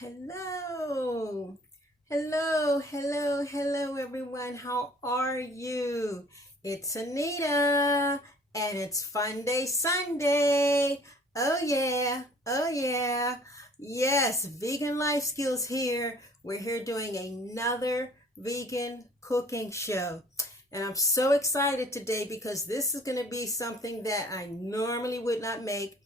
Hello. Hello, everyone. How are you? It's Anita, and it's Fun Day Sunday. Oh, yeah. Yes, Vegan Life Skills here. We're here doing another vegan cooking show. And I'm so excited today because this is going to be something that I normally would not make,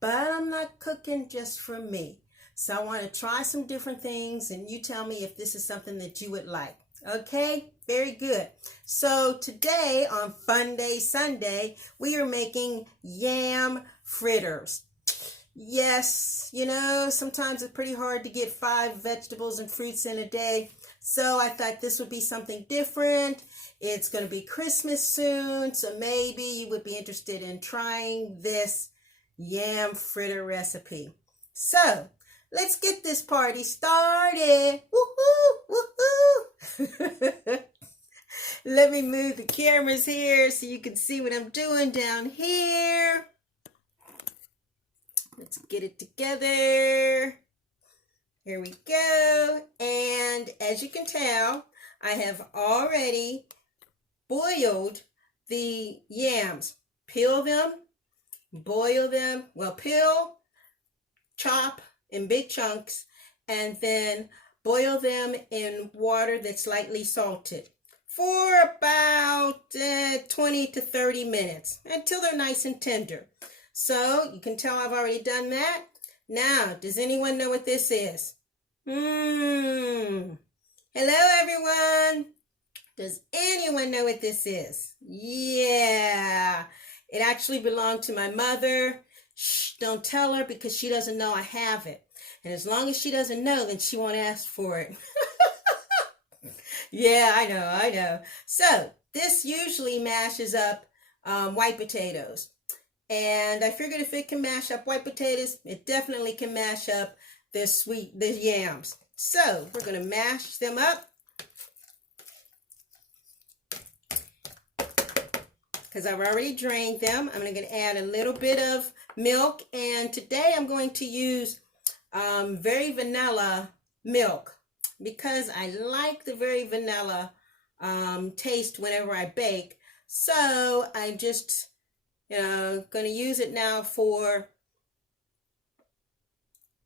but I'm not cooking just for me. So I want to try some different things and you tell me if this is something that you would like. Okay, very good. So today on Fun Day Sunday, we are making yam fritters. Yes, sometimes it's pretty hard to get 5 vegetables and fruits in a day. So I thought this would be something different. It's going to be Christmas soon, so maybe you would be interested in trying this yam fritter recipe. So let's get this party started. Woohoo! Woohoo! Let me move the cameras here so you can see what I'm doing down here. Let's get it together. Here we go. And as you can tell, I have already boiled the yams. Peel them, boil them, peel, chop in big chunks, and then boil them in water that's lightly salted for about 20 to 30 minutes until they're nice and tender. So you can tell I've already done that. Now, does anyone know what this is? Hello, everyone. Does anyone know what this is? Yeah, it actually belonged to my mother. Shh, don't tell her because she doesn't know I have it. And as long as she doesn't know, then she won't ask for it. Yeah, I know. So this usually mashes up white potatoes. And I figured if it can mash up white potatoes, it definitely can mash up the yams. So we're going to mash them up. Because I've already drained them. I'm going to add a little bit of milk. And today I'm going to use very vanilla milk because I like the very vanilla taste whenever I bake. So I'm just going to use it now for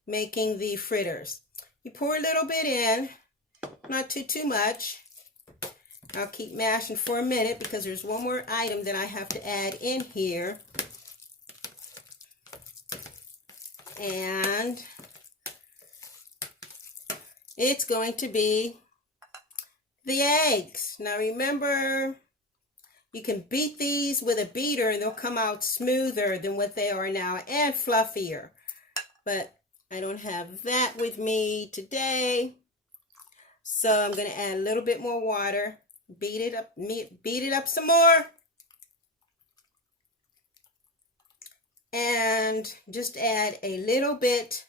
making the fritters. You pour a little bit in, not too much. I'll keep mashing for a minute because there's one more item that I have to add in here. And it's going to be the eggs. Now remember, you can beat these with a beater and they'll come out smoother than what they are now and fluffier. But I don't have that with me today. So I'm going to add a little bit more water. Beat it up some more. And just add a little bit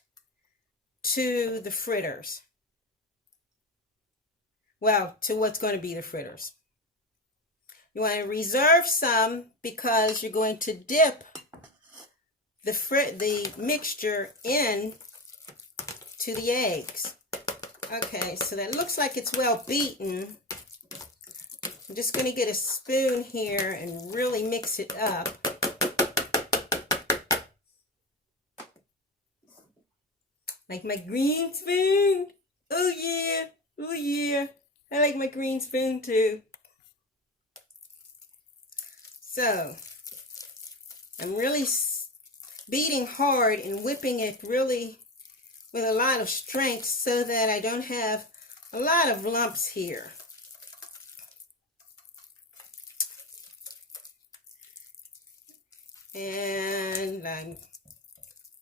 to the fritters. Well, to what's going to be the fritters. You want to reserve some because you're going to dip the mixture in to the eggs. Okay, so that looks like it's well beaten. I'm just going to get a spoon here and really mix it up. Like my green spoon. Oh yeah. I like my green spoon too. So, I'm really beating hard and whipping it really with a lot of strength so that I don't have a lot of lumps here. And I'm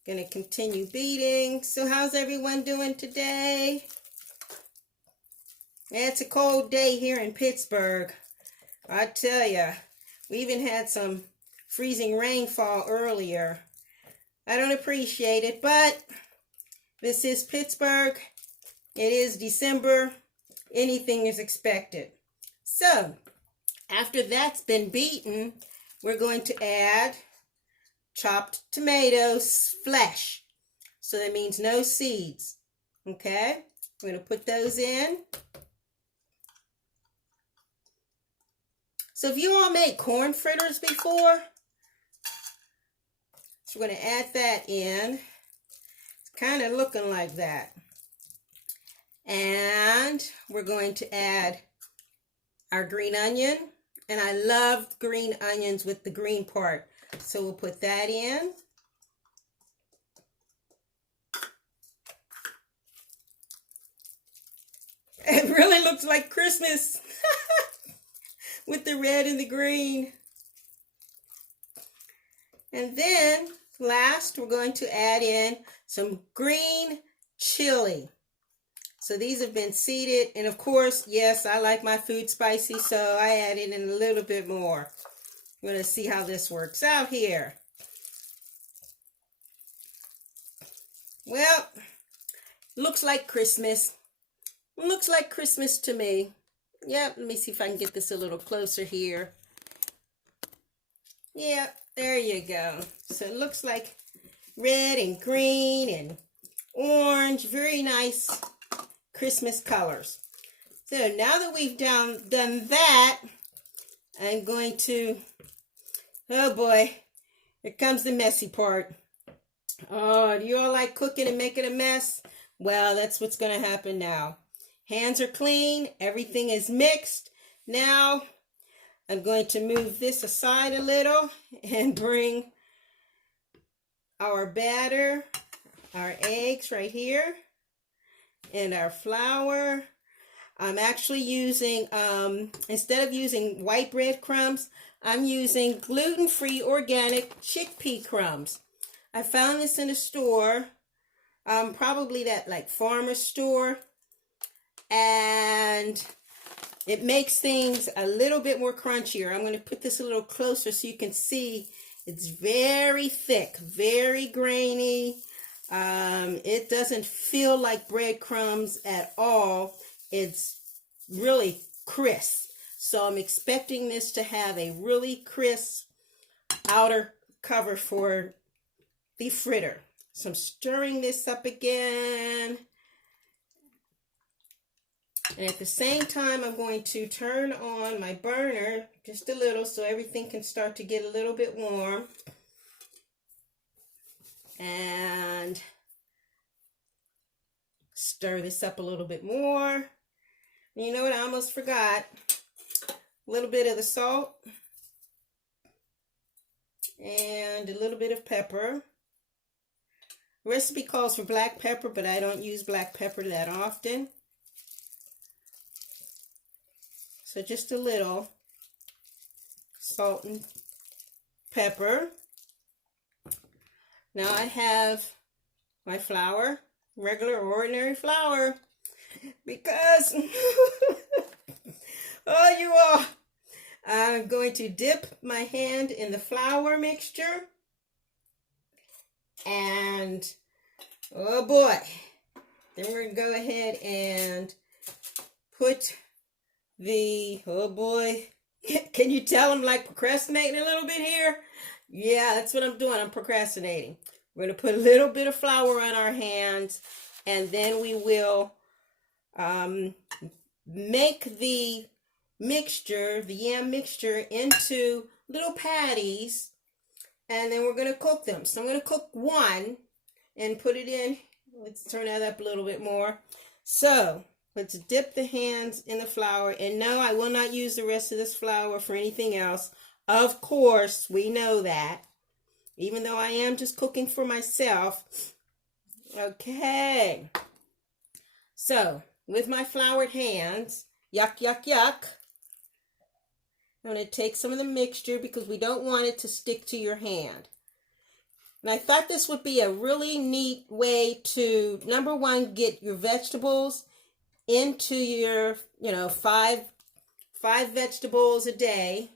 going to continue beating. So how's everyone doing today? It's a cold day here in Pittsburgh. I tell you, we even had some freezing rainfall earlier. I don't appreciate it, but this is Pittsburgh. It is December. Anything is expected. So, after that's been beaten, we're going to add chopped tomatoes, flesh. So that means no seeds. Okay, we're going to put those in. So if you all made corn fritters before, so we're going to add that in. It's kind of looking like that. And we're going to add our green onion. And I love green onions with the green part. So we'll put that in. It really looks like Christmas with the red and the green. And then last, we're going to add in some green chili. So these have been seeded, and of course, yes, I like my food spicy, so I added in a little bit more. We're going to see how this works out here. Well, looks like Christmas. Looks like Christmas to me. Yep, let me see if I can get this a little closer here. Yep, there you go. So it looks like red and green and orange. Very nice Christmas colors. So now that we've done that, I'm going to, oh boy, here comes the messy part. Oh, do you all like cooking and making a mess? Well, that's what's going to happen now. Hands are clean. Everything is mixed. Now, I'm going to move this aside a little and bring our batter, our eggs right here, and our flour. I'm actually using, instead of using white breadcrumbs, I'm using gluten-free organic chickpea crumbs. I found this in a store, probably that like farmer store, and it makes things a little bit more crunchier. I'm going to put this a little closer so you can see it's very thick, very grainy. It doesn't feel like breadcrumbs at all. It's really crisp. So I'm expecting this to have a really crisp outer cover for the fritter. So I'm stirring this up again. And at the same time, I'm going to turn on my burner just a little so everything can start to get a little bit warm. And stir this up a little bit more. And you know what? I almost forgot. A little bit of the salt. And a little bit of pepper. The recipe calls for black pepper, but I don't use black pepper that often. So just a little salt and pepper. Now I have my flour, regular ordinary flour, because, oh you all, I'm going to dip my hand in the flour mixture, and oh boy, then we're going to go ahead and put the, oh boy, can you tell I'm like procrastinating a little bit here? Yeah, that's what I'm doing. I'm procrastinating. We're going to put a little bit of flour on our hands, and then we will make the mixture, the yam mixture, into little patties, and then we're going to cook them. So I'm going to cook one and put it in. Let's turn that up a little bit more. So let's dip the hands in the flour. And no, I will not use the rest of this flour for anything else. Of course, we know that. Even though I am just cooking for myself. Okay. So, with my floured hands, yuck, yuck, yuck. I'm going to take some of the mixture because we don't want it to stick to your hand. And I thought this would be a really neat way to, number one, get your vegetables into your, five vegetables a day.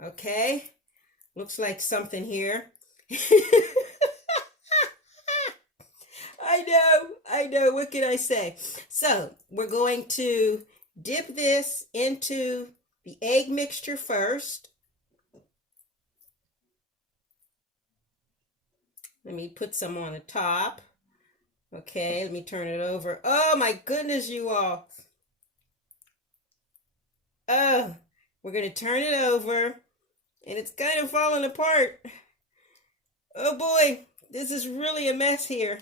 Okay, looks like something here. I know, what can I say? So, we're going to dip this into the egg mixture first. Let me put some on the top. Okay, let me turn it over. Oh my goodness, you all. Oh, we're going to turn it over, and it's kind of falling apart. Oh boy, this is really a mess here.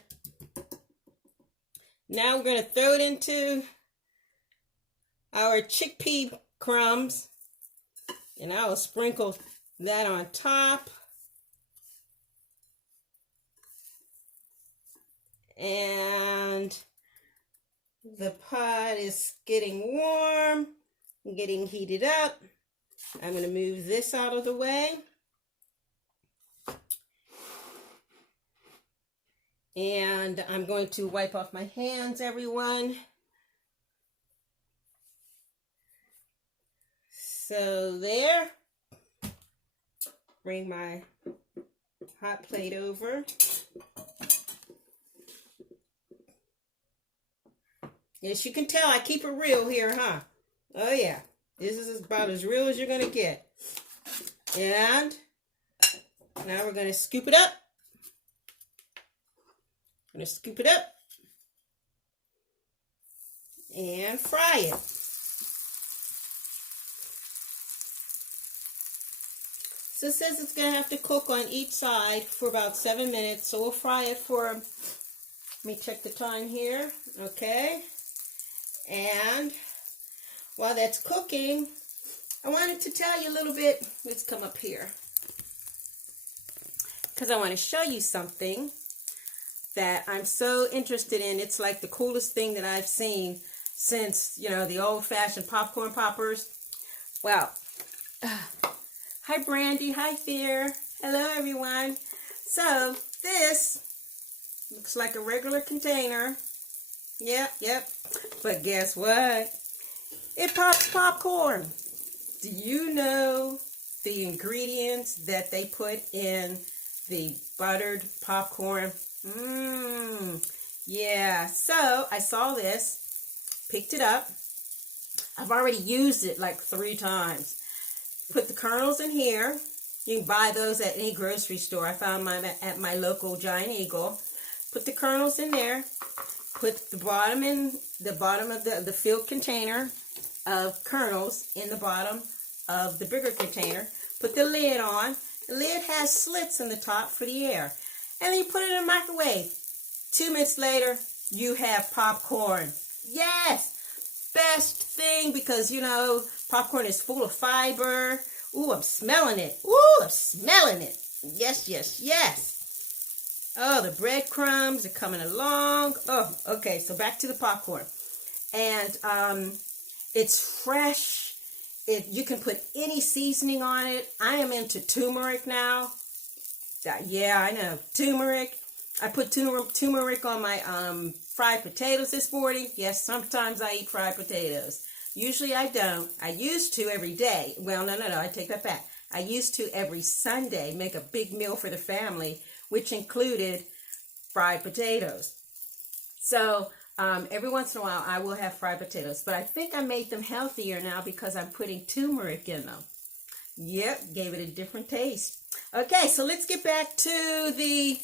Now we're going to throw it into our chickpea crumbs, and I will sprinkle that on top. And the pot is getting warm, getting heated up. I'm going to move this out of the way. And I'm going to wipe off my hands, everyone. So there. Bring my hot plate over. As you can tell, I keep it real here, huh? Oh yeah, this is about as real as you're gonna get. And now we're gonna scoop it up. I'm gonna scoop it up and fry it. So it says it's gonna have to cook on each side for about 7 minutes. So we'll fry it for, let me check the time here. Okay. And while that's cooking, I wanted to tell you a little bit. Let's come up here, because I want to show you something that I'm so interested in. It's like the coolest thing that I've seen since, you know, the old-fashioned popcorn poppers. Well, hi Brandy, hi there. Hello everyone. So this looks like a regular container. Yep. But guess what? It pops popcorn. Do you know the ingredients that they put in the buttered popcorn? Yeah. So I saw this, picked it up. I've already used it like 3 times. Put the kernels in here. You can buy those at any grocery store. I found mine at my local Giant Eagle. Put the kernels in there. Put the bottom of the filled container of kernels in the bottom of the bigger container. Put the lid on. The lid has slits in the top for the air. And then you put it in the microwave. 2 minutes later, you have popcorn. Yes! Best thing, because, you know, popcorn is full of fiber. Ooh, I'm smelling it. Ooh, I'm smelling it. Yes. Oh, the breadcrumbs are coming along. Oh, okay, so back to the popcorn. And it's fresh. You can put any seasoning on it. I am into turmeric now. Yeah, I know. Turmeric. I put turmeric on my fried potatoes this morning. Yes, sometimes I eat fried potatoes. Usually I don't. I used to every day. Well, no, I take that back. I used to every Sunday make a big meal for the family, which included fried potatoes. So every once in a while I will have fried potatoes, but I think I made them healthier now because I'm putting turmeric in them. Yep, gave it a different taste. Okay, so let's get back to the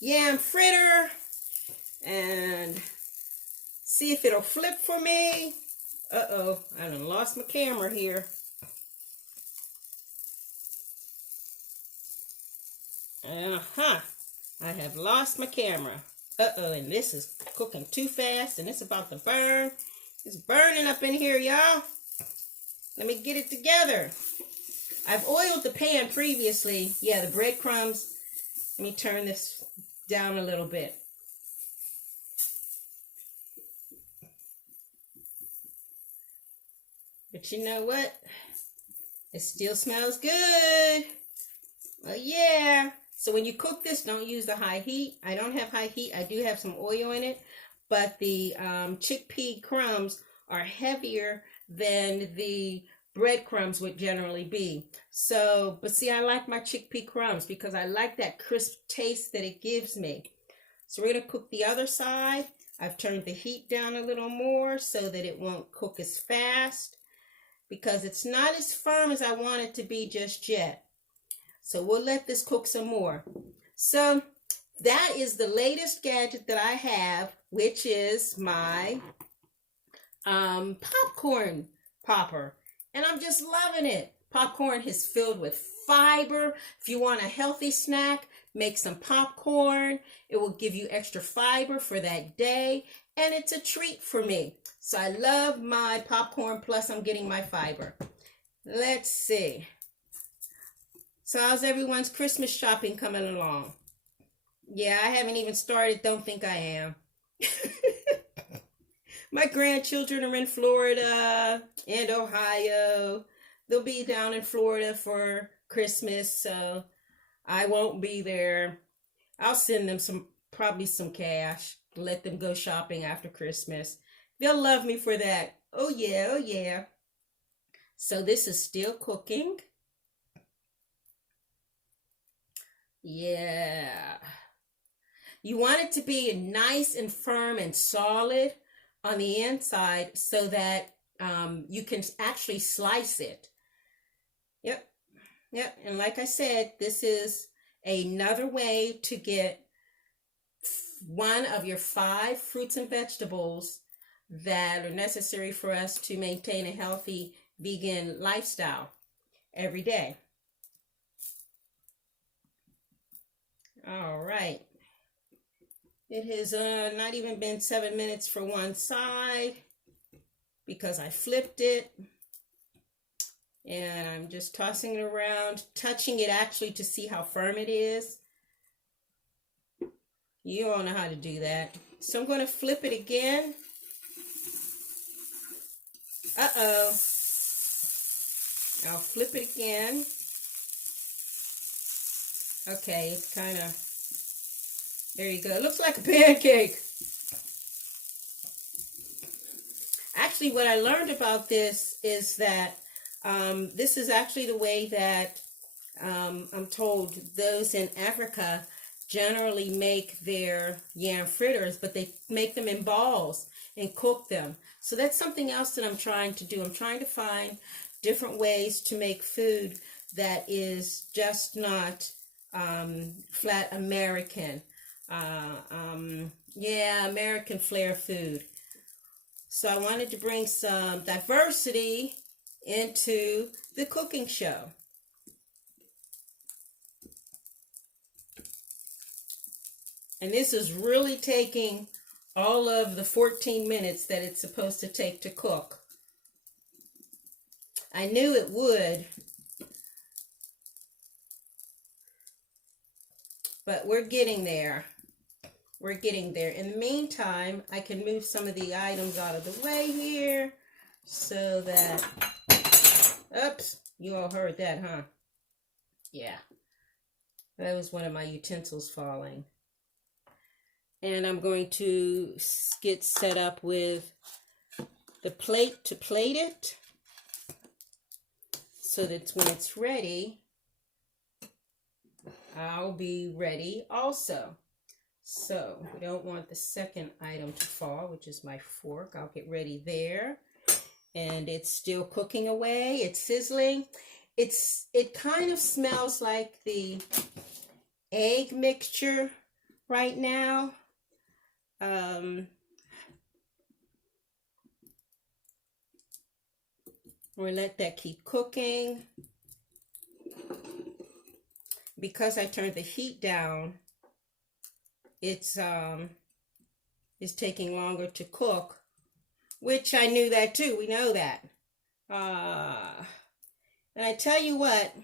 yam fritter and see if it'll flip for me. Uh-oh, I done lost my camera here. I have lost my camera. Uh-oh, and this is cooking too fast, and it's about to burn. It's burning up in here, y'all. Let me get it together. I've oiled the pan previously. Yeah, the breadcrumbs. Let me turn this down a little bit. But you know what? It still smells good. Oh, yeah. So when you cook this, don't use the high heat. I don't have high heat. I do have some oil in it. But the chickpea crumbs are heavier than the breadcrumbs would generally be. So, but see, I like my chickpea crumbs because I like that crisp taste that it gives me. So we're going to cook the other side. I've turned the heat down a little more so that it won't cook as fast, because it's not as firm as I want it to be just yet. So we'll let this cook some more. So that is the latest gadget that I have, which is my popcorn popper. And I'm just loving it. Popcorn is filled with fiber. If you want a healthy snack, make some popcorn. It will give you extra fiber for that day. And it's a treat for me. So I love my popcorn, plus I'm getting my fiber. Let's see. So how's everyone's Christmas shopping coming along? Yeah, I haven't even started. Don't think I am. My grandchildren are in Florida and Ohio. They'll be down in Florida for Christmas, so I won't be there. I'll send them probably some cash. Let them go shopping after Christmas. They'll love me for that. Oh yeah, oh yeah. So this is still cooking. Yeah. You want it to be nice and firm and solid on the inside so that you can actually slice it. Yep. And like I said, this is another way to get one of your 5 fruits and vegetables that are necessary for us to maintain a healthy vegan lifestyle every day. All right. It has not even been 7 minutes for one side because I flipped it. And I'm just tossing it around, touching it actually to see how firm it is. You all know how to do that. So I'm going to flip it again. Uh-oh. I'll flip it again. Okay, it's kind of, there you go. It looks like a pancake. Actually, what I learned about this is that this is actually the way that I'm told those in Africa generally make their yam fritters, but they make them in balls and cook them. So that's something else that I'm trying to do. I'm trying to find different ways to make food that is just not flat American. Yeah, American flair food. So I wanted to bring some diversity into the cooking show. And this is really taking all of the 14 minutes that it's supposed to take to cook. I knew it would, but we're getting there. We're getting there. In the meantime, I can move some of the items out of the way here so that, oops, you all heard that, huh? Yeah, that was one of my utensils falling. And I'm going to get set up with the plate to plate it so that when it's ready, I'll be ready also. So we don't want the second item to fall, which is my fork. I'll get ready there. And it's still cooking away. It's sizzling. It kind of smells like the egg mixture right now. We'll let that keep cooking. Because I turned the heat down, it's taking longer to cook, which I knew that too. We know that. And I tell you what,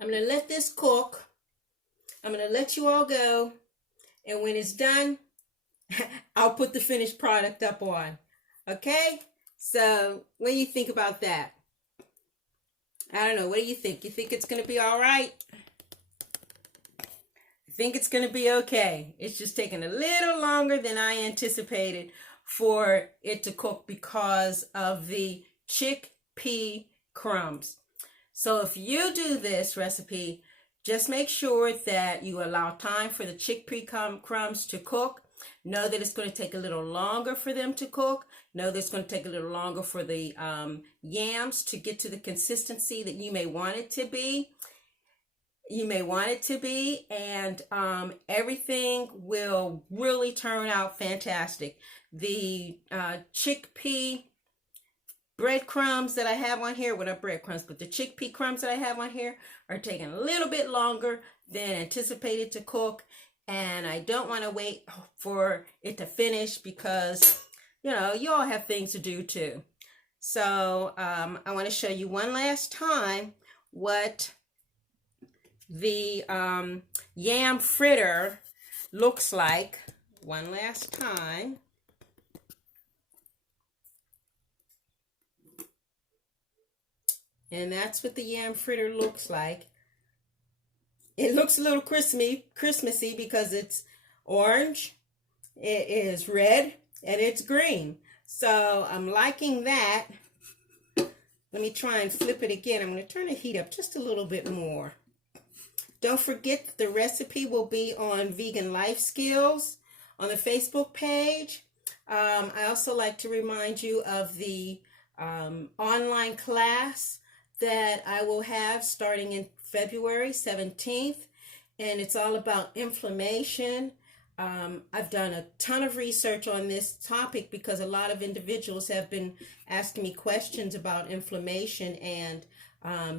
I'm going to let this cook. I'm going to let you all go. And when it's done, I'll put the finished product up on. Okay? So, what do you think about that? I don't know. What do you think? You think it's going to be all right? I think it's going to be okay. It's just taking a little longer than I anticipated for it to cook because of the chickpea crumbs. So if you do this recipe, just make sure that you allow time for the chickpea crumbs to cook. Know that it's going to take a little longer for them to cook. Know that it's going to take a little longer for the yams to get to the consistency that you may want it to be. you may want it to be, and everything will really turn out fantastic. The chickpea breadcrumbs that I have on here, well, not breadcrumbs, but the chickpea crumbs that I have on here are taking a little bit longer than anticipated to cook, and I don't want to wait for it to finish because, you know, you all have things to do too. So I want to show you one last time what the yam fritter looks like. One last time. And that's what the yam fritter looks like. It looks a little Christmassy because it's orange, it is red, and it's green. So I'm liking that. Let me try and flip it again. I'm going to turn the heat up just a little bit more. Don't forget that the recipe will be on Vegan Life Skills on the Facebook page. I also like to remind you of the online class that I will have starting in February 17th, and it's all about inflammation. I've done a ton of research on this topic because a lot of individuals have been asking me questions about inflammation and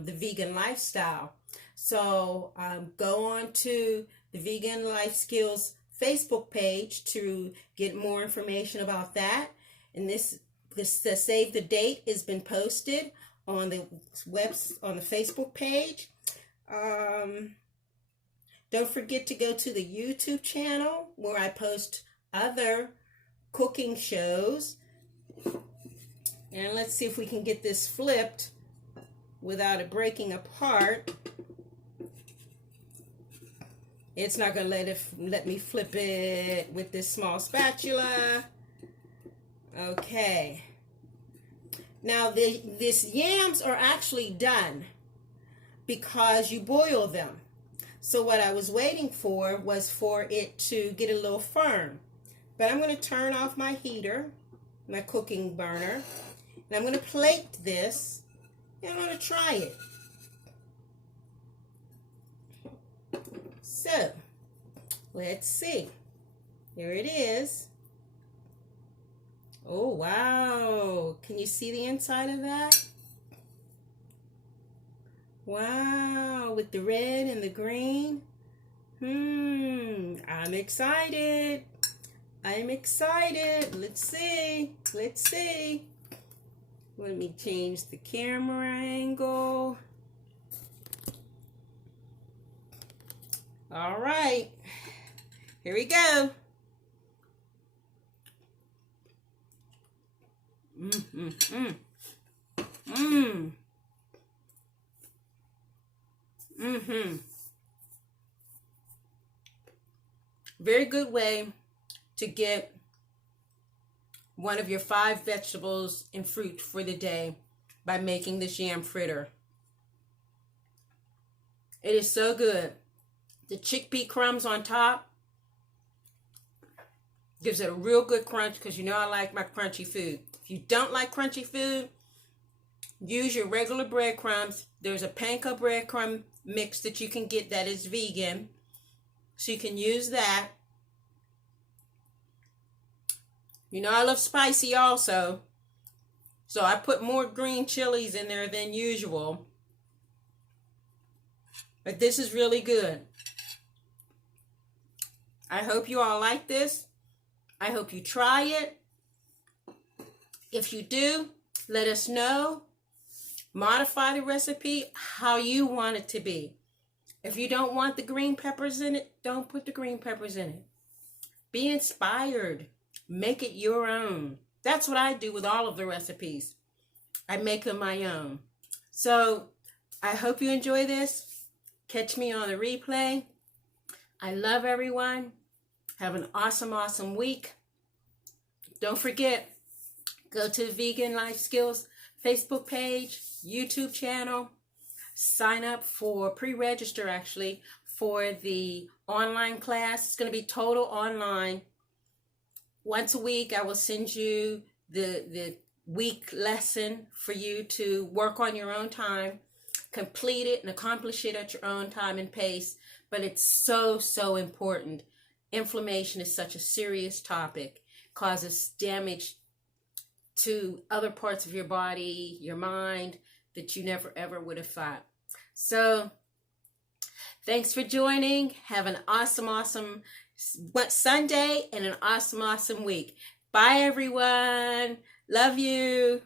the vegan lifestyle. So go on to the Vegan Life Skills Facebook page to get more information about that. And this save the date has been posted on the Facebook page. Don't forget to go to the YouTube channel where I post other cooking shows. And let's see if we can get this flipped without it breaking apart. It's not going to let me flip it with this small spatula. Okay. Now, these yams are actually done because you boil them. So what I was waiting for was for it to get a little firm. But I'm going to turn off my heater, my cooking burner, and I'm going to plate this, and I'm going to try it. So, let's see. Here it is. Oh, wow. Can you see the inside of that? Wow, with the red and the green. I'm excited. I'm excited. Let's see. Let's see. Let me change the camera angle. All right. Here we go. Very good way to get one of your 5 vegetables and fruit for the day by making this yam fritter. It is so good. The chickpea crumbs on top gives it a real good crunch because you know I like my crunchy food. If you don't like crunchy food, use your regular breadcrumbs. There's a panko breadcrumb mix that you can get that is vegan. So you can use that. You know I love spicy also. So I put more green chilies in there than usual. But this is really good. I hope you all like this. I hope you try it. If you do, let us know. Modify the recipe how you want it to be. If you don't want the green peppers in it, don't put the green peppers in it. Be inspired. Make it your own. That's what I do with all of the recipes. I make them my own. So I hope you enjoy this. Catch me on the replay. I love everyone. Have an awesome, awesome week. Don't forget, go to the Vegan Life Skills Facebook page, YouTube channel. Sign up for, pre-register actually, for the online class. It's going to be total online. Once a week, I will send you the week lesson for you to work on your own time. complete it and accomplish it at your own time and pace. But it's so, so important. Inflammation is such a serious topic, causes damage to other parts of your body, your mind, that you never ever would have thought. So thanks for joining. Have an awesome Sunday and an awesome week. Bye, everyone. Love you.